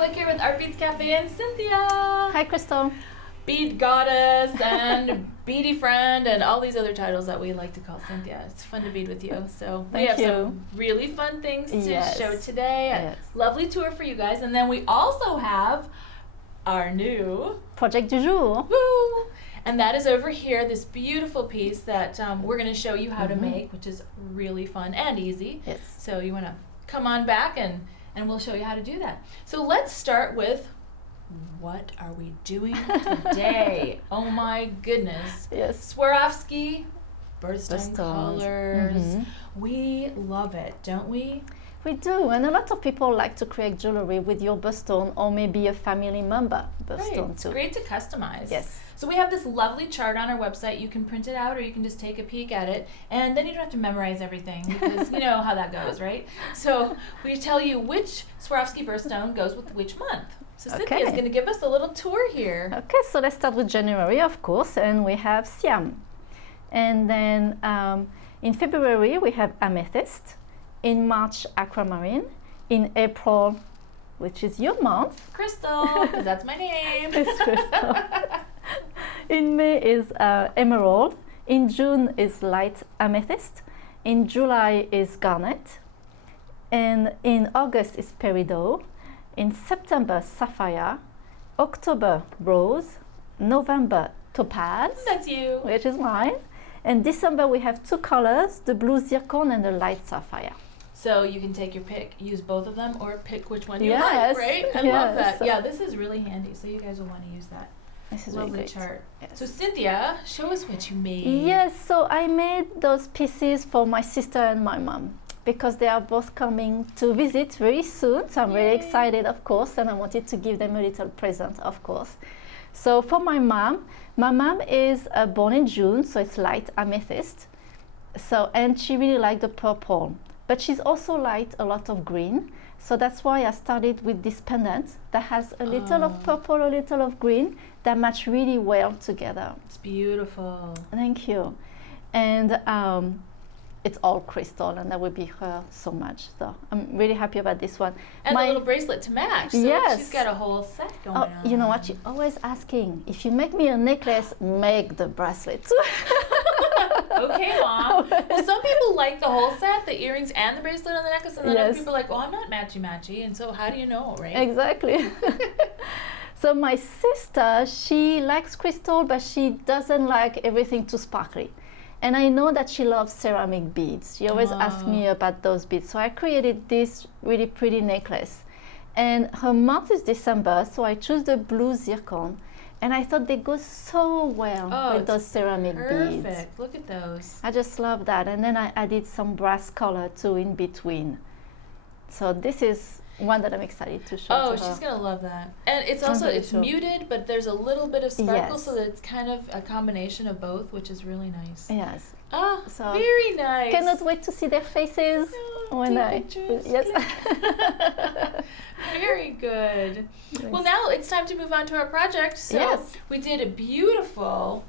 Wick here with Artbeads Cafe and Cynthia. Hi, Kristal. Bead goddess and beady friend and all these other titles that we like to call Cynthia. It's fun to bead with you. So we have some really fun things to show today. Yes. A lovely tour for you guys. And then we also have our new Project du jour. Woo! And that is over here, this beautiful piece that we're going to show you how to make, which is really fun and easy. Yes. So you want to come on back and we'll show you how to do that. So let's start with, what are we doing today? Oh my goodness. Yes. Swarovski Birthstone colors. We love it, don't we? We do, and a lot of people like to create jewelry with your birthstone or maybe a family member birthstone It's too. great to customize. Yes. So we have this lovely chart on our website. You can print it out or you can just take a peek at it, and then you don't have to memorize everything because you know how that goes, right? So we tell you which Swarovski birthstone goes with which month. So Cynthia's going to give us a little tour here. Okay, so let's start with January, of course, and we have Siam. And then in February, we have Amethyst. In March, Aquamarine. In April, which is your month, Crystal, because that's my name. It's Crystal. In May is Emerald. In June is Light Amethyst. In July is Garnet. And in August is Peridot. In September, Sapphire. October, Rose. November, Topaz. That's you. Which is mine. And December, we have two colors, the blue Zircon and the light Sapphire. So you can take your pick, use both of them, or pick which one you Yes. like, right? I love that. Yeah, this is really handy, so you guys will want to use that. This is Lovely really great. chart. Yes. So Cynthia, show us what you made. Yes, so I made those pieces for my sister and my mom because they are both coming to visit very soon. So I'm really excited, of course, and I wanted to give them a little present, of course. So for my mom is born in June, so it's light amethyst. So, and she really liked the purple, but she's also liked a lot of green. So that's why I started with this pendant that has a little of purple, a little of green that match really well together. It's beautiful. Thank you. And it's all crystal, and that will be her so much. So I'm really happy about this one. And a little bracelet to match. So yes. She's got a whole set going on. You know what? She's always asking, if you make me a necklace, make the bracelet too. Okay, Mom. Well, some people like the whole set, the earrings and the bracelet and the necklace, and then other people are like, well, I'm not matchy-matchy, and so how do you know, right? Exactly. So my sister, she likes crystal, but she doesn't like everything too sparkly. And I know that she loves ceramic beads. She always asks me about those beads. So I created this really pretty necklace. And her month is December, so I chose the blue Zircon. And I thought they go so well with those ceramic beads. Perfect. Look at those. I just love that. And then I added some brass color too in between. So this is one that I'm excited to show to her. She's going to love that. And it's also, it's muted, but there's a little bit of sparkle, so that it's kind of a combination of both, which is really nice. Yes. Oh, so very nice. Cannot wait to see their faces when I pictures. Yes. Very good. Nice. Well, now it's time to move on to our project. So we did a beautiful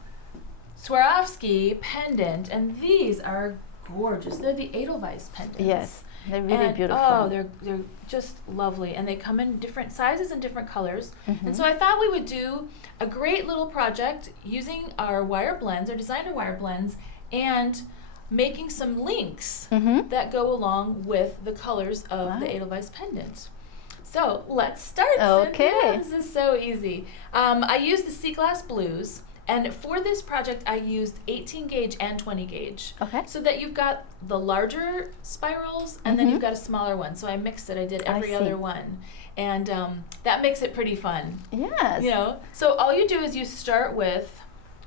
Swarovski pendant, and these are gorgeous. They're the Edelweiss pendants. Yes, they're really beautiful. Oh, they're just lovely, and they come in different sizes and different colors. And so I thought we would do a great little project using our wire blends, our designer wire blends, and making some links that go along with the colors of the Edelweiss pendant. So let's start. Okay. Cynthia. This is so easy. I used the sea glass blues, and for this project I used 18 gauge and 20 gauge. Okay. So that you've got the larger spirals and then you've got a smaller one. So I mixed it. I did every other one, and that makes it pretty fun. Yes. You know. So all you do is you start with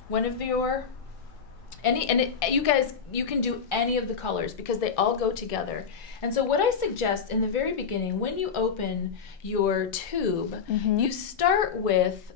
one of your you can do any of the colors because they all go together. And so what I suggest in the very beginning, when you open your tube, you start with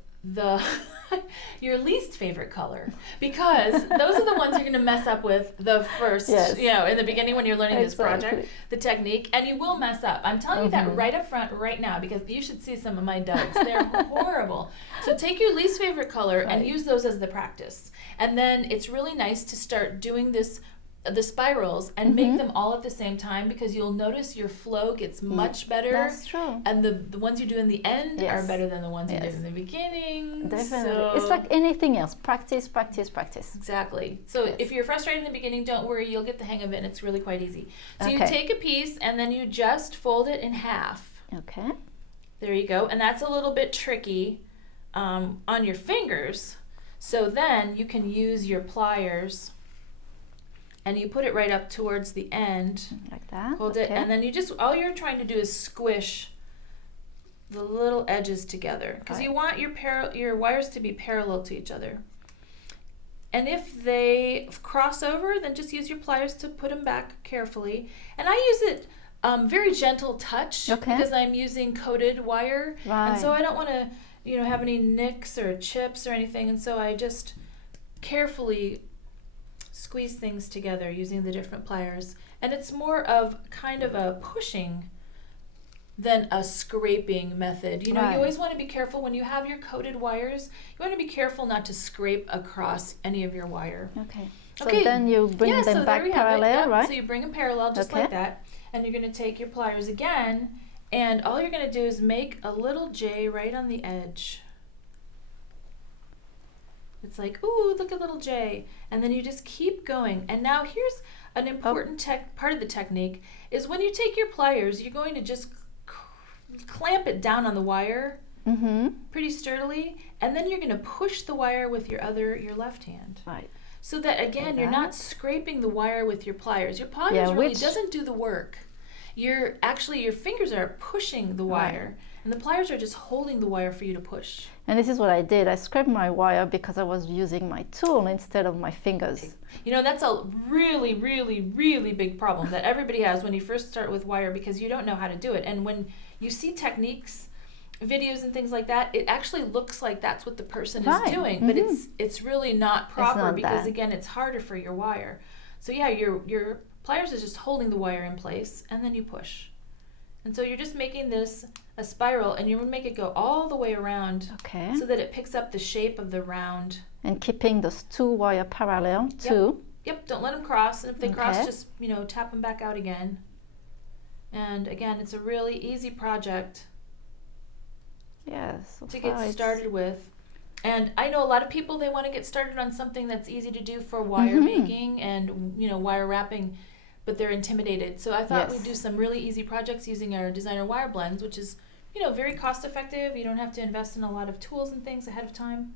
your least favorite color, because those are the ones you're going to mess up with the first, in the beginning when you're learning this project, the technique, and you will mess up. I'm telling you that right up front right now, because you should see some of my duds. They're horrible. So take your least favorite color and use those as the practice. And then it's really nice to start doing this the spirals and make them all at the same time, because you'll notice your flow gets much better. That's true. And the ones you do in the end are better than the ones you did in the beginning. Definitely. So, it's like anything else. Practice, practice, practice. exactly. So if you're frustrated in the beginning, don't worry. You'll get the hang of it, and it's really quite easy. So you take a piece, and then you just fold it in half. Okay. There you go. And that's a little bit tricky on your fingers. So then you can use your pliers, and you put it right up towards the end. Like that. Hold it, and then you just, all you're trying to do is squish the little edges together, because you want your wires to be parallel to each other. And if they cross over, then just use your pliers to put them back carefully. And I use it very gentle touch, because I'm using coated wire, and so I don't want to, have any nicks or chips or anything, and so I just carefully squeeze things together using the different pliers. And it's more of kind of a pushing than a scraping method. You always want to be careful when you have your coated wires. You want to be careful not to scrape across any of your wire. Okay. So then you bring them back parallel, right? So you bring them parallel just like that. And you're going to take your pliers again, and all you're going to do is make a little J right on the edge. It's like, ooh, look at little J. And then you just keep going. And now here's an important part of the technique, is when you take your pliers, you're going to just clamp it down on the wire pretty sturdily, and then you're going to push the wire with your left hand. Right. So that, again, you're not scraping the wire with your pliers. Your pliers really doesn't do the work. Your fingers are pushing the wire, and the pliers are just holding the wire for you to push. And this is what I did. I scraped my wire because I was using my tool instead of my fingers. That's a really, really, really big problem that everybody has when you first start with wire, because you don't know how to do it. And when you see techniques, videos and things like that, it actually looks like that's what the person is doing, but it's really not proper, because again, it's harder for your wire. So your pliers is just holding the wire in place, and then you push. And so you're just making this a spiral, and you're going to make it go all the way around, so that it picks up the shape of the round. And keeping those two wire parallel too. Yep, don't let them cross, and if they cross, just tap them back out again. And again, it's a really easy project. Yes. To get started with. And I know a lot of people, they want to get started on something that's easy to do for wire making and wire wrapping, but they're intimidated. So I thought we'd do some really easy projects using our designer wire blends, which is very cost effective. You don't have to invest in a lot of tools and things ahead of time.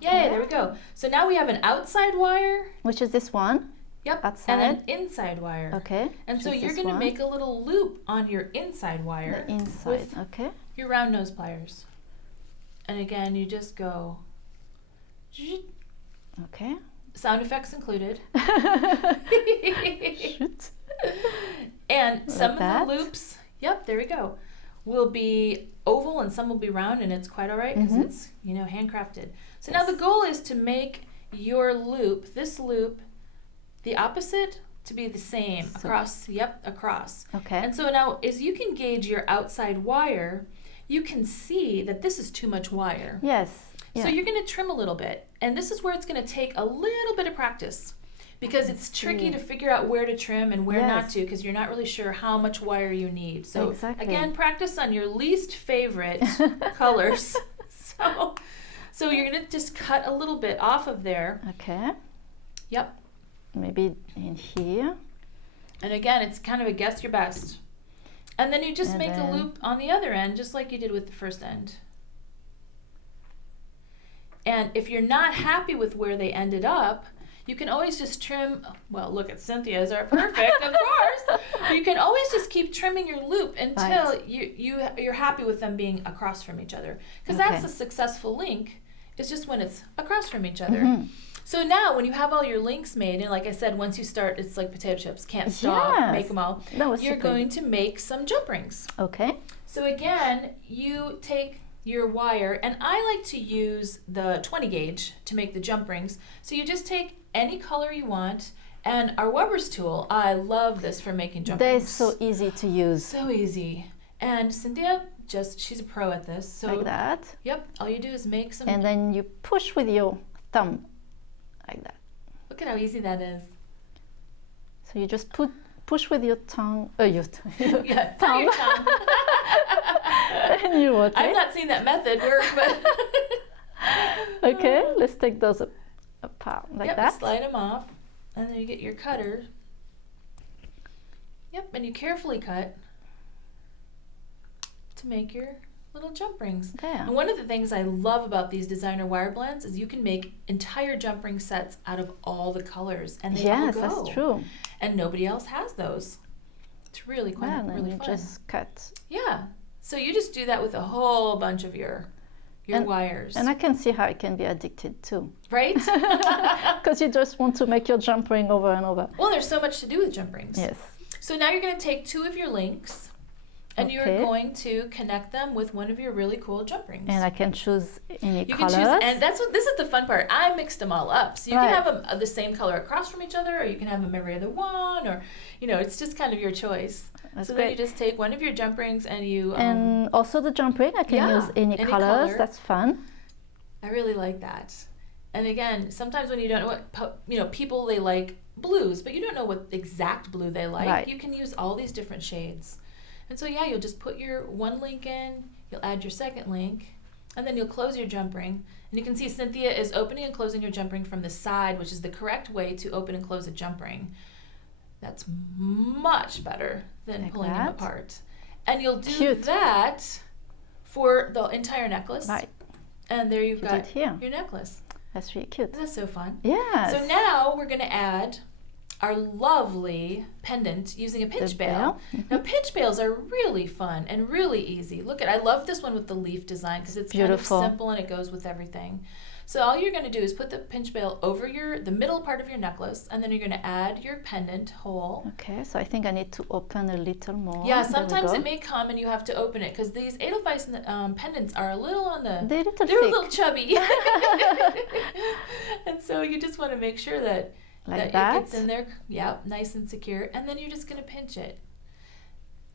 Yay, there we go. So now we have an outside wire, which is this one. Yep, outside. And an inside wire. Okay. And so you're going to make a little loop on your inside wire. The inside, okay. Your round nose pliers. And again, you just go. Okay. Sound effects included. And some of the loops, there we go, will be oval and some will be round, and it's quite all right because it's, handcrafted. So now the goal is to make your loop, this loop, the opposite to be the same across. Okay. And so now as you can gauge your outside wire, you can see that this is too much wire. Yes. So you're going to trim a little bit, and this is where it's going to take a little bit of practice, because it's tricky to figure out where to trim and where not to, because you're not really sure how much wire you need. So again, practice on your least favorite colors. So you're going to just cut a little bit off of there. Okay. Yep. Maybe in here. And again, it's kind of a guess your best. And then you just make a loop on the other end, just like you did with the first end. And if you're not happy with where they ended up, you can always just trim. Well, look at Cynthia's are perfect, of course. You can always just keep trimming your loop until you're happy with them being across from each other. Because that's a successful link. It's just when it's across from each other. So now when you have all your links made, and like I said, once you start, it's like potato chips. Can't stop, make them all. You're going to make some jump rings. Okay. So again, you take your wire, and I like to use the 20 gauge to make the jump rings. So you just take any color you want, and our Weber's tool, I love this for making jump rings. They're so easy to use. So easy. And Cynthia, she's a pro at this. So like that. Yep, all you do is make some. And then you push with your thumb, like that. Look at how easy that is. So you just push with your tongue, your thumb, Your tongue. and you rotate. I've not seen that method work, but Okay, let's take those apart like yep, that. slide them off, and then you get your cutter. Yep, and you carefully cut to make your little jump rings. There. And one of the things I love about these designer wire blends is you can make entire jump ring sets out of all the colors, and they all Yes, go. that's true. And nobody else has those. It's really quite Well, really you fun. just cut. Yeah. So you just do that with a whole bunch of your wires. And I can see how it can be addicted too. Right? Because you just want to make your jump ring over and over. Well, there's so much to do with jump rings. Yes. So now you're going to take 2 of your links, and you're going to connect them with one of your really cool jump rings. And I can choose any You colors. can choose, and this is the fun part. I mixed them all up, so you can have them the same color across from each other, or you can have them every other one, or it's just kind of your choice. That's so great. then you just take one of your jump rings and you. And also the jump ring, I can use any colors. Color. That's fun. I really like that. And again, sometimes when you don't know what people, they like blues, but you don't know what exact blue they like. Right. You can use all these different shades. And so you'll just put your one link in, you'll add your second link, and then you'll close your jump ring. And you can see Cynthia is opening and closing your jump ring from the side, which is the correct way to open and close a jump ring. That's much better than like pulling that. them apart. And you'll do that for the entire necklace. Right. And there you've got here. your necklace. That's really cute. That's so fun. Yes. So now we're going to add our lovely pendant using a pinch bail. Now pinch bails are really fun and really easy. I love this one with the leaf design because it's beautiful. Kind of simple and it goes with everything. So all you're going to do is put the pinch bail over the middle part of your necklace, and then you're going to add your pendant hole. Okay, so I think I need to open a little more. Yeah, sometimes it may come and you have to open it because these Edelweiss pendants are a little on the... They're a little chubby. And so you just want to make sure that it gets in there, nice and secure, and then you're just going to pinch it.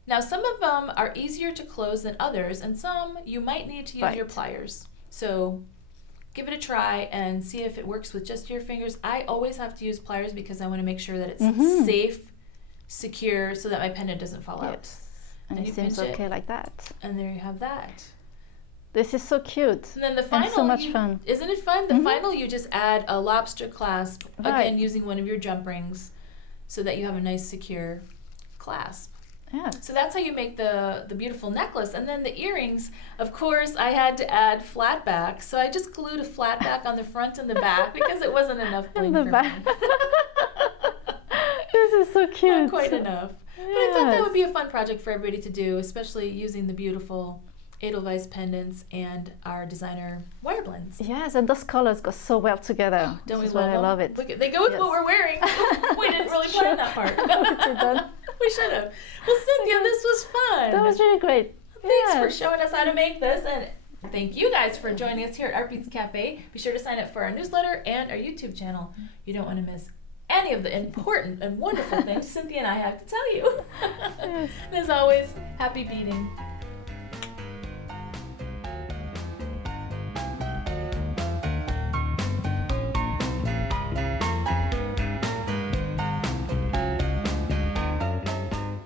Now some of them are easier to close than others, and some you might need to use your pliers. So give it a try and see if it works with just your fingers. I always have to use pliers because I want to make sure that it's safe, secure, so that my pendant doesn't fall out. And it seems okay like that. And there you have that. This is so cute. And then the final, and so much fun. Isn't it fun? The final, you just add a lobster clasp, again using one of your jump rings, so that you have a nice secure clasp. Yeah. So that's how you make the beautiful necklace. And then the earrings, of course, I had to add flat back. So I just glued a flat back on the front and the back because it wasn't enough bling for me. This is so cute. Not quite enough. But I thought that would be a fun project for everybody to do, especially using the beautiful Edelweiss pendants and our designer wire blends. Yes, and those colors go so well together. Don't we love them? I love it. They go with what we're wearing. We didn't really plan that part. We should have. Well, Cynthia, this was fun. That was really great. Thanks for showing us how to make this, and thank you guys for joining us here at Artbeads Cafe. Be sure to sign up for our newsletter and our YouTube channel. You don't want to miss any of the important and wonderful things Cynthia and I have to tell you. Yes. And as always, happy beading.